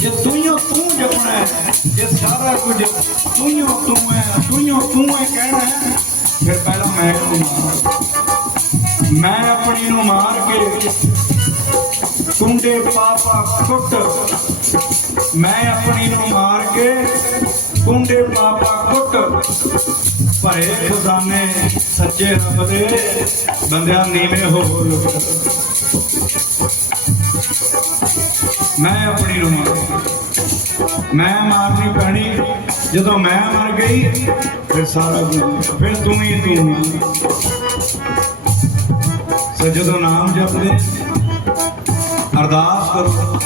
ਜੇ ਤੂੰ ਤੂੰ ਜਪਣਾ ਹੈ ਜੇ ਸਾਰਾ ਕੁਝ ਤੂੰ ਤੂੰ ਹੈ ਤੂੰ ਤੂੰ ਹੈ ਕਹਿਣਾ ਹੈ, ਫਿਰ ਪਹਿਲਾਂ ਮੈਂ ਨੂੰ ਮਾਰ? ਮੈਂ ਆਪਣੀ ਨੂੰ ਮਾਰ ਕੇ ਕੁੰਡੇ ਪਾਪਾ ਕੁੱਟ ਮੈਂ ਆਪਣੀ ਨੂੰ ਮਾਰ ਕੇ ਕੁੰਡੇ ਪਾਪਾ ਕੁੱਟ। ਭਰੇ ਖਜ਼ਾਨੇ ਸੱਚੇ ਰੱਬ ਦੇ ਬੰਦਿਆਂ ਨੀਵੇਂ ਹੋ ਮੈਂ ਆਪਣੀ ਨੂੰ ਮਾਰ ਮੈਂ ਮਾਰਨੀ ਪੈਣੀ। ਜਦੋਂ ਮੈਂ ਮਰ ਗਈ, ਫਿਰ ਸਾਰਾ ਕੁਝ ਫਿਰ ਤੂੰ ਹੀ ਤੂੰ ਸੋ ਜਦੋਂ ਨਾਮ ਜਪਦੇ। ਅਰਦਾਸ ਕਰੋ।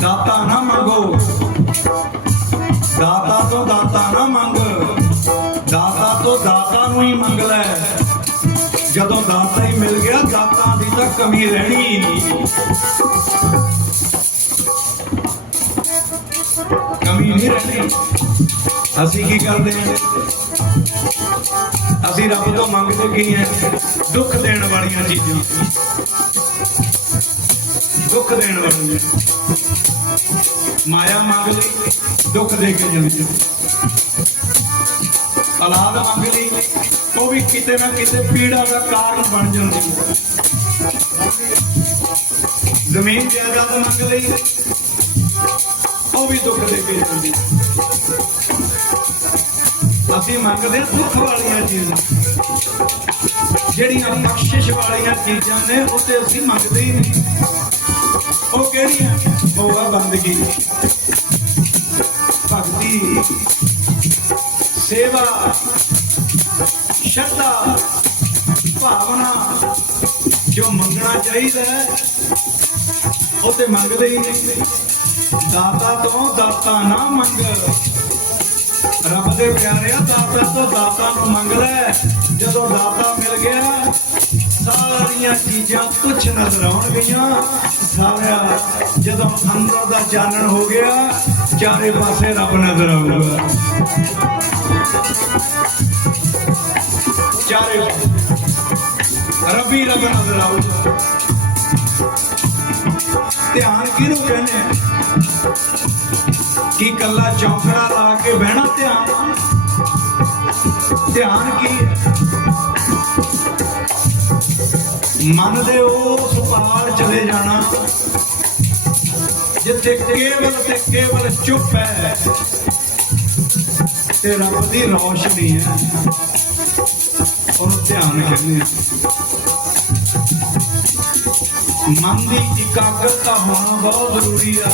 ਦਾਤਾ ਨਾ ਮੰਗੋ। ਦਾਤਾ ਤੋਂ ਦਾਤਾ ਨਾ ਮੰਗ। ਦਾਤਾ ਤੋਂ ਦਾਤਾ ਨੂੰ ਹੀ ਮੰਗ ਲੈ। ਜਦੋਂ ਦਾਤਾ ਕਮੀ ਰਹਿਣੀ ਨਹੀਂ। ਕਮੀ ਨਹੀਂ ਰਹਿਣੀ। ਅਸੀਂ ਕੀ ਕਰਦੇ ਹਾਂ? ਅਸੀਂ ਰੱਬ ਤੋਂ ਮੰਗਦੇ ਕੀ ਹੈ? ਦੁੱਖ ਦੇਣ ਵਾਲੀਆਂ ਚੀਜ਼ਾਂ। ਦੁੱਖ ਦੇਣ ਵਾਲੀਆਂ। ਮਾਇਆ ਮੰਗ ਲਈ, ਦੁੱਖ ਦੇ ਕੇ ਜਾਂਦੀ ਹੈ ਔਲਾਦ ਮੰਗ ਲਈ, ਉਹ ਵੀ ਕਿਤੇ ਨਾ ਕਿਤੇ ਪੀੜਾ ਦਾ ਕਾਰਨ ਬਣ ਜਾਂਦੀ ਹੈ। ਜ਼ਮੀਨ ਜਾਇਦਾਦ ਮੰਗ ਲਈ ਉਹ ਵੀ ਦੁੱਖ ਦੇ ਕੇ ਜਾਂਦੀ ਅਸੀਂ ਮੰਗਦੇ ਹਾਂ ਵਾਲੀਆਂ ਚੀਜ਼ਾਂ। ਜਿਹੜੀਆਂ ਬਖਸ਼ਿਸ਼ ਵਾਲੀਆਂ ਚੀਜ਼ਾਂ ਨੇ, ਉਹ ਤੇ ਅਸੀਂ ਮੰਗਦੇ ਹੀ ਨਹੀਂ। ਉਹ ਕਿਹੜੀਆਂ? ਉਹ ਆ ਬੰਦਗੀ। ਭਗਤੀ। ਸੇਵਾ। ਸ਼ਰਧਾ। ਭਾਵਨਾ। ਜੋ ਮੰਗਣਾ ਚਾਹੀਦਾ ਉਹ ਤੇ ਮੰਗਦੇ ਹੀ ਨਹੀਂ। ਦਾਤਾ ਤੋਂ ਦਾਤਾ ਨਾ ਮੰਗ। ਰੱਬ ਦੇ ਪਿਆਰਿਆ ਦਾਤਾ ਤੋਂ ਦਾਤਾ ਨੂੰ ਮੰਗ ਲੈ। ਜਦੋਂ ਦਾਤਾ ਮਿਲ ਗਿਆ, ਸਾਰੀਆਂ ਚੀਜ਼ਾਂ ਕੁਛ ਨਜ਼ਰ ਆਉਣਗੀਆਂ। ਸਾਰਿਆ ਜਦੋਂ ਅੰਦਰ ਦਾ ਚਾਨਣ ਹੋ ਗਿਆ, ਚਾਰੇ ਪਾਸੇ ਰੱਬ ਨਜ਼ਰ ਆਊਗਾ। ਚਾਰੇ ਰੱਬੀ ਰੱਬ ਨਜ਼ਰ ਆਊਗਾ ਧਿਆਨ ਕਿਹਨੂੰ ਕਹਿੰਦੇ ਕੀ ਕੱਲਾ ਚੌਂਕੜਾ ਲਾ ਕੇ ਬਹਿਣਾ ਧਿਆਨ? ਧਿਆਨ ਕੀ ਹੈ? ਮਨ ਦੇ ਉਸ ਪਾਰ ਚਲੇ ਜਾਣਾ। ਜਿੱਥੇ ਕੇਵਲ ਤੇ ਕੇਵਲ ਚੁੱਪ ਹੈ, ਤੇ ਰੱਬ ਦੀ ਰੌਸ਼ਨੀ ਹੈ। ਉਹਨੂੰ ਧਿਆਨ ਕਹਿੰਦੇ ਆ। ਮਨ ਦੀ ਇਕਾਗਰਤਾ ਹੋਣਾ ਬਹੁਤ ਜ਼ਰੂਰੀ ਆ।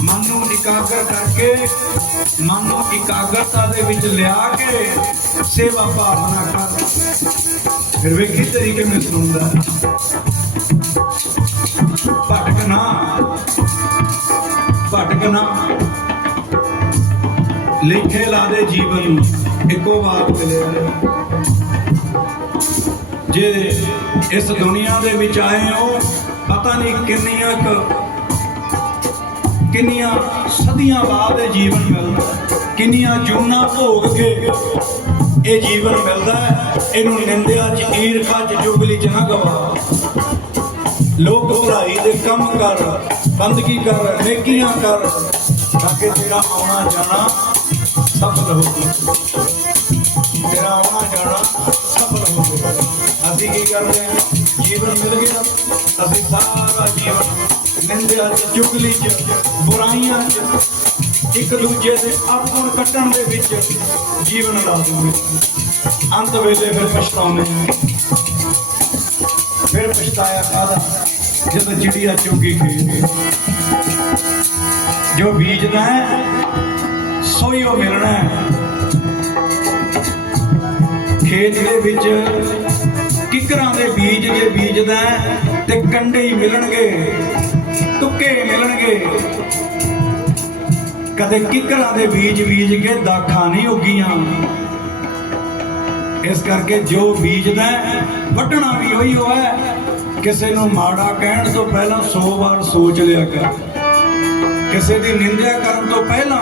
ਮਨ ਨੂੰ ਇਕਾਗਰ ਕਰਕੇ, ਮਨ ਨੂੰ ਇਕਾਗਰਤਾ ਦੇ ਵਿੱਚ ਲਿਆ ਕੇ ਸੇਵਾ ਭਾਵਨਾ ਕਰ। ਫਿਰ ਵੇਖੀ ਤਰੀਕੇ ਨਾਲ ਸੁਣਦਾ। ਭਟਕਣਾ ਭਟਕਣਾ ਲਿਖੇ ਲਾ ਦੇ ਜੀਵਨ ਇੱਕੋ ਵਾਰ ਮਿਲਿਆ। ਜੇ ਇਸ ਦੁਨੀਆ ਦੇ ਵਿੱਚ ਆਏ ਹੋ, ਪਤਾ ਨਹੀਂ ਕਿੰਨੀਆਂ ਕੁ, ਕਿੰਨੀਆਂ ਸਦੀਆਂ ਬਾਅਦ ਇਹ ਜੀਵਨ ਮਿਲਦਾ ਕਿੰਨੀਆਂ ਜੂਨਾਂ ਭੋਗ ਕੇ ਇਹ ਜੀਵਨ ਮਿਲਦਾ ਹੈ, ਇਹਨੂੰ ਨਿੰਦਿਆ ਚ ਈਰਖਾ ਚ ਜੁਗਲੀ ਚ ਨਾ ਗਵਾ। ਲੋਕ ਭਲਾਈ ਦੇ ਕੰਮ ਕਰ, ਬੰਦਗੀ ਕਰ, ਨੇਕੀਆਂ ਕਰ, ਤਾਂ ਕਿ ਤੇਰਾ ਆਉਣਾ ਜਾਣਾ ਸਫਲ ਹੋਵੇ। ਕਰਦੇ ਹਾਂ ਜੀਵਨ ਮਿਲ ਗਿਆ ਅਸੀਂ ਸਾਰਾ ਜੀਵਨ ਨਿੰਦਿਆ ਚ ਚੁਗਲੀ ਚ ਬੁਰਾਈਆਂ ਚ ਇੱਕ ਦੂਜੇ ਦੇ ਆਪਣ ਕੱਟਣ ਦੇ ਵਿੱਚ ਜੀਵਨ ਲਾ ਦੂਗੇ ਅੰਤ ਵੇਲੇ ਫਿਰ ਪਛਤਾਉਂਦੇ ਫਿਰ ਪਛਤਾਇਆ ਕਾਹਦਾ ਜਦੋਂ ਚਿੜੀਆ ਚੁਗੀ ਖੇਡੇ ਜੋ ਬੀਜਦਾ ਹੈ ਸੋਈ ਉਹ ਮਿਲਣਾ ਹੈ ਖੇਤ ਦੇ ਵਿੱਚ ਕਿਕਰਾਂ ਦੇ ਬੀਜ ਜੇ ਬੀਜਦਾ ਤੇ ਕੰਡੇ ਹੀ ਮਿਲਣਗੇ, ਤੁੱਕੇ ਮਿਲਣਗੇ। ਕਦੇ ਕਿਕਰਾਂ ਦੇ ਬੀਜ ਬੀਜ ਕੇ ਦਾਖਾਂ ਨਹੀਂ ਉੱਗੀਆਂ। ਇਸ ਕਰਕੇ ਜੋ ਬੀਜਦਾ ਵੱਢਣਾ ਵੀ ਉਹੀ ਹੋ, ਕਿਸੇ ਨੂੰ ਮਾੜਾ ਕਹਿਣ ਤੋਂ ਪਹਿਲਾਂ 100 ਵਾਰ ਸੋਚ ਲਿਆ ਕਰ। ਕਿਸੇ ਦੀ ਨਿੰਦਿਆ ਕਰਨ ਤੋਂ ਪਹਿਲਾਂ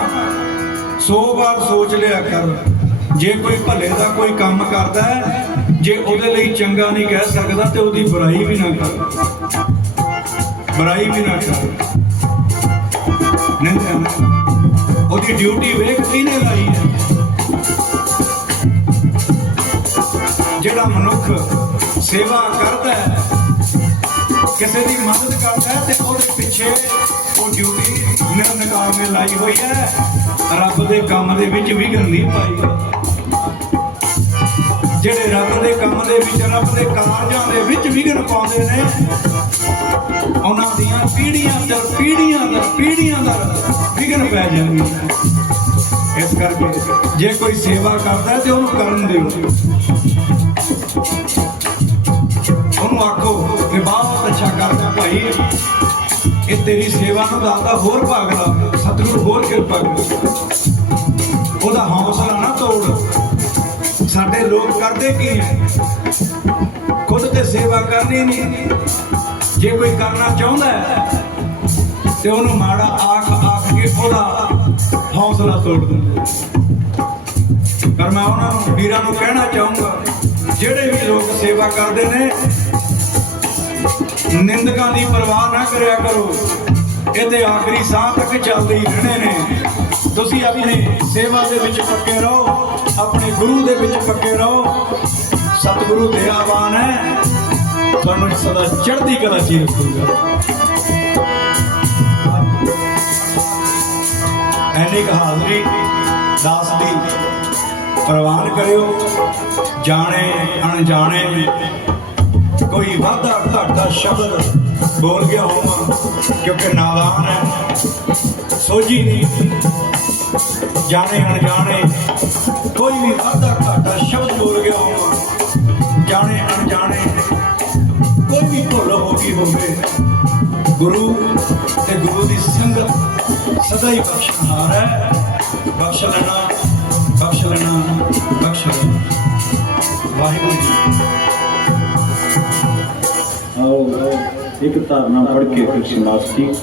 100 ਵਾਰ ਸੋਚ ਲਿਆ ਕਰ। ਜੇ ਕੋਈ ਭਲੇ ਦਾ ਕੋਈ ਕੰਮ ਕਰਦਾ ਹੈ ਜੇ ਉਹਦੇ ਲਈ ਚੰਗਾ ਨਹੀਂ ਕਹਿ ਸਕਦਾ ਤੇ ਉਹਦੀ ਬੁਰਾਈ ਵੀ ਨਾ ਕਰ। ਬੁਰਾਈ ਵੀ ਨਾ ਕਰ। ਨਿੰਦਿਆ ਉਹਦੀ ਡਿਊਟੀ ਵੇਖ ਕਿਹਨੇ ਲਾਈ ਹੈ। ਜਿਹੜਾ ਮਨੁੱਖ ਸੇਵਾ ਕਰਦਾ ਹੈ, ਕਿਸੇ ਦੀ ਮਦਦ ਕਰਦਾ ਹੈ ਤੇ ਉਹਦੇ ਪਿੱਛੇ ਉਹ ਡਿਊਟੀ ਨਿਰਨਕਾਰ ਨੇ ਲਾਈ ਹੋਈ ਹੈ। ਰੱਬ ਦੇ ਕੰਮ ਦੇ ਵਿੱਚ ਵਿਘਨ ਨਹੀਂ ਪਾਈ। ਜਿਹੜੇ ਰੱਬ ਦੇ ਕੰਮ ਦੇ ਵਿੱਚ, ਰੱਬ ਦੇ ਕਾਰਜਾਂ ਦੇ ਵਿੱਚ ਵਿਘਨ ਪਾਉਂਦੇ ਨੇ, ਉਹਨਾਂ ਦੀਆਂ ਪੀੜ੍ਹੀਆਂ ਦਰ ਪੀੜ੍ਹੀਆਂ ਦਰ ਪੀੜ੍ਹੀਆਂ ਦਰ ਵਿਘਨ ਪੈ ਜਾਂਦੀਆਂ ਇਸ ਕਰਕੇ ਜੇ ਕੋਈ ਸੇਵਾ ਕਰਦਾ ਤੇ ਉਹਨੂੰ ਕਰਨ ਦਿਓ। ਉਹਨੂੰ ਆਖੋ ਕਿ ਬਹੁਤ ਅੱਛਾ ਕਰਦਾ ਭਾਈ। ਇਹ ਤੇਰੀ ਸੇਵਾ ਨੂੰ ਦਾਤਾ ਹੋਰ ਭਾਗ ਲਾ। ਸਤਿਗੁਰੂ ਹੋਰ ਕਿਰਪਾ ਕਰ। ਉਹਦਾ ਹੌਸਲਾ ਨਾ ਤੋੜ। ਸਾਡੇ ਲੋਕ ਕਰਦੇ ਕੀ? ਹੈ ਖੁਦ ਤੇ ਸੇਵਾ ਕਰਨੀ ਨਹੀਂ। ਜੇ ਕੋਈ ਕਰਨਾ ਚਾਹੁੰਦਾ ਹੈ, ਤੇ ਉਹਨੂੰ ਮਾੜਾ ਆਖ ਆਖ ਕੇ ਉਹਦਾ ਹੌਸਲਾ ਤੋੜ ਦਿੰਦੇ ਪਰ ਮੈਂ ਉਹਨਾਂ ਨੂੰ, ਵੀਰਾਂ ਨੂੰ ਕਹਿਣਾ ਚਾਹੂੰਗਾ, ਜਿਹੜੇ ਵੀ ਲੋਕ ਸੇਵਾ ਕਰਦੇ ਨੇ, ਨਿੰਦਕਾਂ ਦੀ ਪਰਵਾਹ ਨਾ ਕਰਿਆ ਕਰੋ। ਇਹ ਤੇ ਆਖਰੀ ਸਾਹ ਤੱਕ ਚੱਲਦੇ ਹੀ ਰਹਿਣੇ ਨੇ। ਤੁਸੀਂ ਆਪਣੀ ਸੇਵਾ ਦੇ ਵਿੱਚ ਪੱਕੇ ਰਹੋ। ਗੁਰੂ ਦੇ ਵਿੱਚ ਪੱਕੇ ਰਹੋ। ਸਤਿਗੁਰੂ ਦਇਆਵਾਨ ਹੈ। ਤੁਹਾਨੂੰ ਸਦਾ ਚੜ੍ਹਦੀ ਕਲਾ ਚ ਰੱਖੂਗਾ। ਐਨੀ ਕੁ ਹਾਜ਼ਰੀ ਦਾਸ ਦੀ ਪ੍ਰਵਾਨ ਕਰਿਓ। ਜਾਣੇ, ਅਣਜਾਣੇ, ਕੋਈ ਵਾਧਾ ਘਾਟਾ ਸ਼ਬਦ ਬੋਲ ਗਿਆ ਹੋਵਾਂ, ਕਿਉਂਕਿ ਨਾਦਾਨ ਹੈ। ਸੋਝੀ ਨਹੀਂ। ਜਾਣੇ, ਅਣਜਾਣੇ ਕੋਈ ਵੀ ਵਾਧਾ ਘਾਟਾ ਸ਼ਬਦ ਬੋਲ ਗਿਆ ਹੋਵਾਂ, ਜਾਣੇ ਅਣਜਾਣੇ, ਕੋਈ ਵੀ ਭੁੱਲ ਹੋ ਗਈ ਹੋਵੇ, ਗੁਰੂ ਤੇ ਗੁਰੂ ਦੀ ਸੰਗਤ ਸਦਾ ਹੀ ਬਖਸ਼ਣਹਾਰ ਹੈ। ਬਖਸ਼ ਲੈਣਾ ਬਖਸ਼ ਲੈਣਾ ਬਖਸ਼ ਲੈਣਾ। ਵਾਹਿਗੁਰੂ ਜੀ। ਆਓ ਇੱਕ ਧਾਰਨਾ ਪੜ੍ਹ ਕੇ ਫਿਰ ਸਮਾਪਤੀ